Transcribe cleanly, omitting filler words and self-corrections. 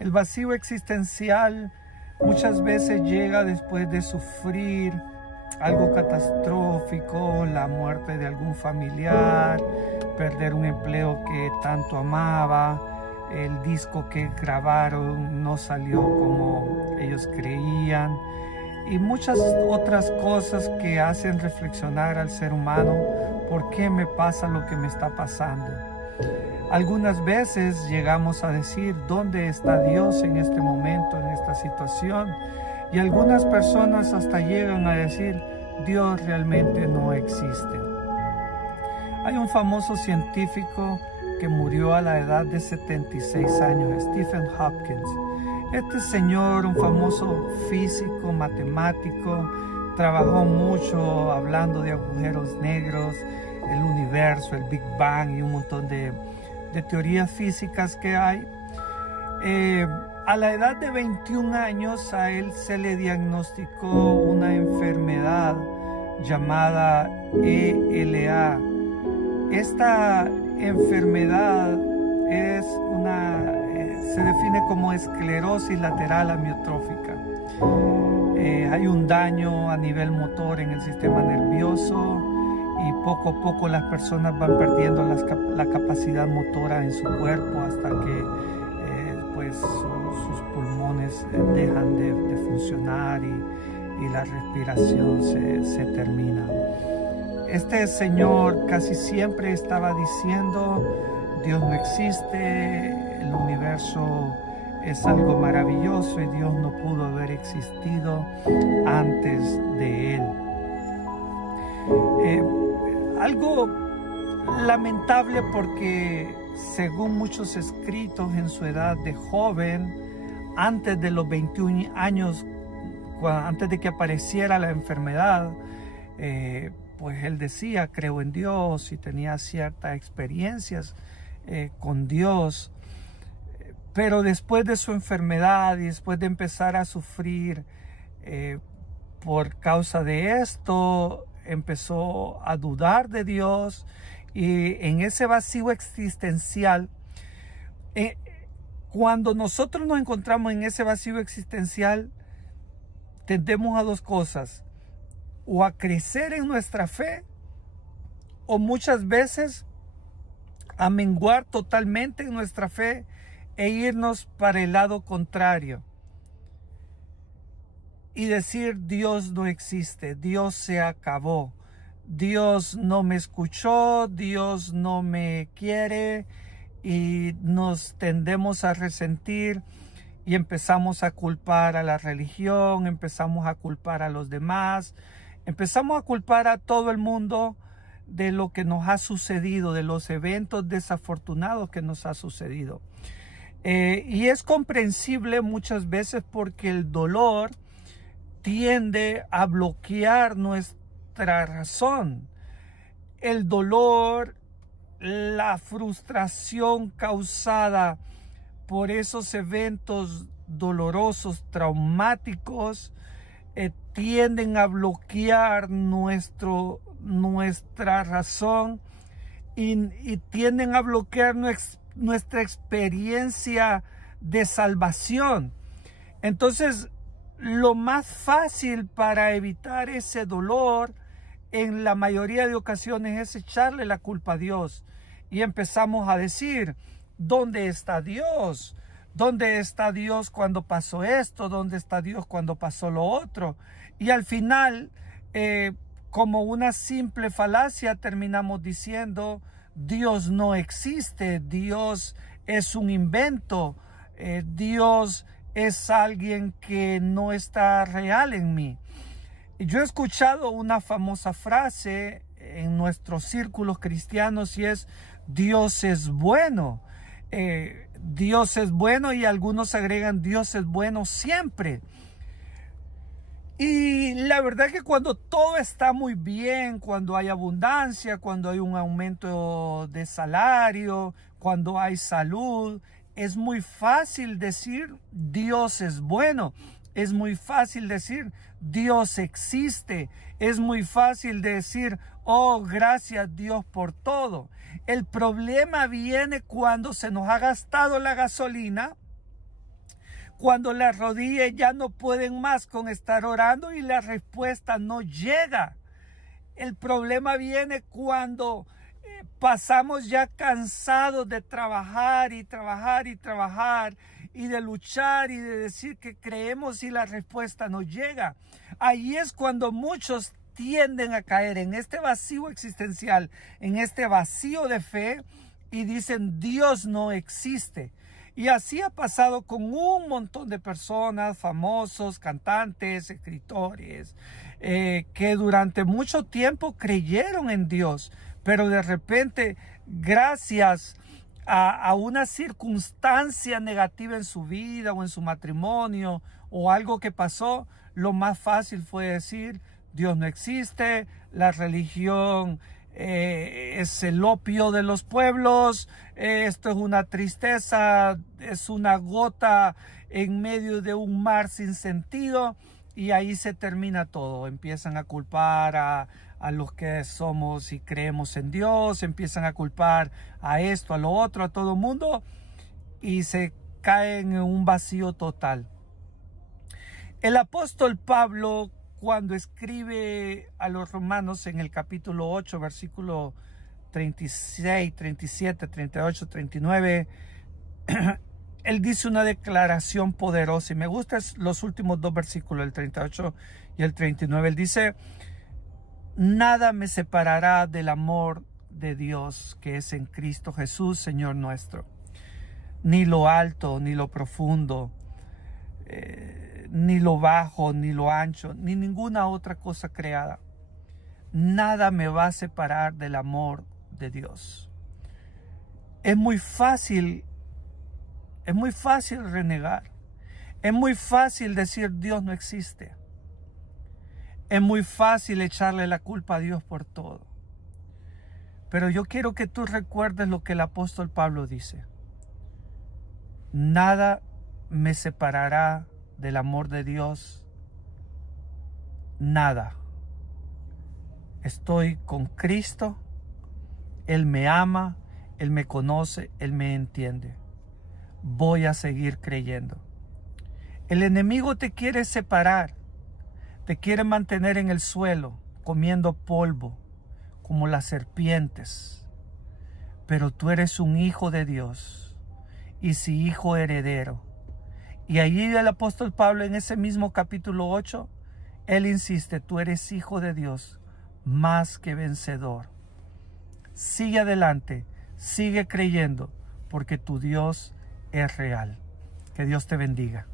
El vacío existencial muchas veces llega después de sufrir algo catastrófico, la muerte de algún familiar, perder un empleo que tanto amaba, el disco que grabaron no salió como ellos creían, y muchas otras cosas que hacen reflexionar al ser humano: ¿por qué me pasa lo que me está pasando? Algunas veces llegamos a decir: ¿dónde está Dios en este momento, en esta situación? Y algunas personas hasta llegan a decir: Dios realmente no existe. Hay un famoso científico que murió a la edad de 76 años, Stephen Hopkins. Este señor, un famoso físico, matemático, trabajó mucho hablando de agujeros negros, el universo, el Big Bang y un montón de teorías físicas que hay. A la edad de 21 años a él se le diagnosticó una enfermedad llamada ELA. Esta enfermedad se define como esclerosis lateral amiotrófica. Hay un daño a nivel motor en el sistema nervioso y poco a poco las personas van perdiendo la capacidad motora en su cuerpo hasta que sus pulmones dejan de funcionar y la respiración se termina. Este señor casi siempre estaba diciendo: Dios no existe, el universo es algo maravilloso y Dios no pudo haber existido antes de él. Algo lamentable, porque según muchos escritos, en su edad de joven, antes de los 21 años, antes de que apareciera la enfermedad, pues él decía: creo en Dios, y tenía ciertas experiencias con Dios. Pero después de su enfermedad y después de empezar a sufrir por causa de esto, empezó a dudar de Dios. Y en ese vacío existencial, cuando nosotros nos encontramos en ese vacío existencial, tendemos a dos cosas: o a crecer en nuestra fe, o muchas veces a menguar totalmente en nuestra fe e irnos para el lado contrario y decir: Dios no existe, Dios se acabó, Dios no me escuchó, Dios no me quiere, y nos tendemos a resentir y empezamos a culpar a la religión, empezamos a culpar a los demás, empezamos a culpar a todo el mundo de lo que nos ha sucedido, de los eventos desafortunados que nos ha sucedido. Y es comprensible muchas veces, porque el dolor tiende a bloquear nuestra razón. El dolor, la frustración causada por esos eventos dolorosos, traumáticos, tienden a bloquear nuestra razón y tienden a bloquear nuestra experiencia de salvación. Entonces, lo más fácil para evitar ese dolor en la mayoría de ocasiones es echarle la culpa a Dios. Y empezamos a decir: ¿dónde está Dios? ¿Dónde está Dios cuando pasó esto? ¿Dónde está Dios cuando pasó lo otro? Y al final, como una simple falacia, terminamos diciendo: Dios no existe, Dios es un invento, Dios es alguien que no está real en mí. Yo he escuchado una famosa frase en nuestros círculos cristianos, y es: Dios es bueno. Dios es bueno, y algunos agregan: Dios es bueno siempre. Y la verdad es que cuando todo está muy bien, cuando hay abundancia, cuando hay un aumento de salario, cuando hay salud, es muy fácil decir: Dios es bueno. Es muy fácil decir: Dios existe. Es muy fácil decir: oh, gracias Dios por todo. El problema viene cuando se nos ha gastado la gasolina Cuando las rodillas ya no pueden más con estar orando y la respuesta no llega. El problema viene cuando pasamos ya cansados de trabajar y trabajar y trabajar y de luchar y de decir que creemos y la respuesta no llega. Ahí es cuando muchos tienden a caer en este vacío existencial, en este vacío de fe y dicen Dios no existe. Y así ha pasado con un montón de personas, famosos, cantantes, escritores, que durante mucho tiempo creyeron en Dios, pero de repente, gracias a una circunstancia negativa en su vida o en su matrimonio o algo que pasó, lo más fácil fue decir, Dios no existe, la religión es el opio de los pueblos, esto es una tristeza, es una gota en medio de un mar sin sentido, y ahí se termina todo. Empiezan a culpar a los que somos y creemos en Dios, empiezan a culpar a esto, a lo otro, a todo el mundo, y se caen en un vacío total. El apóstol Pablo, cuando escribe a los romanos en el capítulo 8, versículo 36, 37, 38, 39, él dice una declaración poderosa y me gustan los últimos dos versículos, el 38 y el 39. Él dice, nada me separará del amor de Dios que es en Cristo Jesús, Señor nuestro. Ni lo alto, ni lo profundo, ni lo bajo, ni lo ancho, ni ninguna otra cosa creada. Nada me va a separar del amor de Dios. Es muy fácil renegar. Es muy fácil decir Dios no existe. Es muy fácil echarle la culpa a Dios por todo. Pero yo quiero que tú recuerdes lo que el apóstol Pablo dice. Nada me separará del amor de Dios. Nada. Estoy con Cristo. Él me ama, Él me conoce, Él me entiende. Voy a seguir creyendo. El enemigo te quiere separar, te quiere mantener en el suelo, comiendo polvo, como las serpientes. Pero tú eres un hijo de Dios, y si hijo heredero. Y allí el apóstol Pablo en ese mismo capítulo 8, él insiste, tú eres hijo de Dios, más que vencedor. Sigue adelante, sigue creyendo, porque tu Dios es real. Que Dios te bendiga.